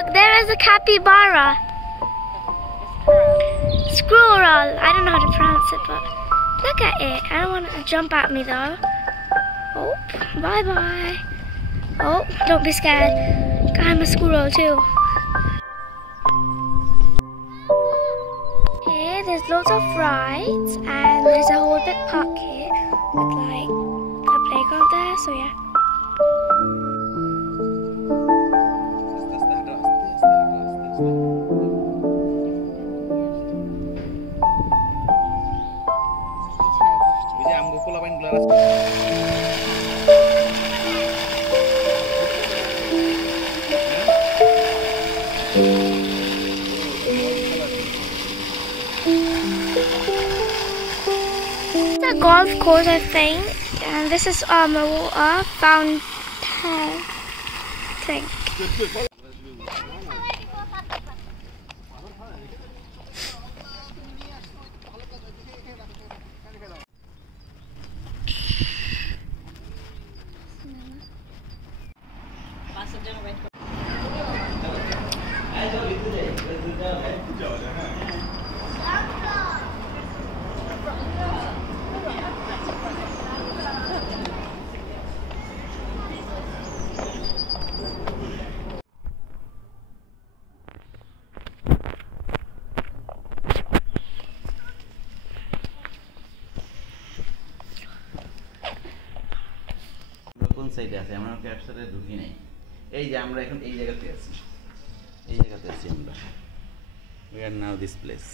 Look, there is a capybara. Squirrel. I don't know how to pronounce it, but look at it. I don't want it to jump at me though. Oh, bye-bye. Oh, don't be scared. I'm a squirrel too. Here, there's lots of rides, and there's a whole big park here with like a playground there, so yeah. It's a golf course, I think, and this is a water fountain thing. কোন সাইডে আছে আমরা ক্যাপচারে ঢুকি নাই এই যে আমরা এখন এই জায়গাতে আছি আমরা we are now this place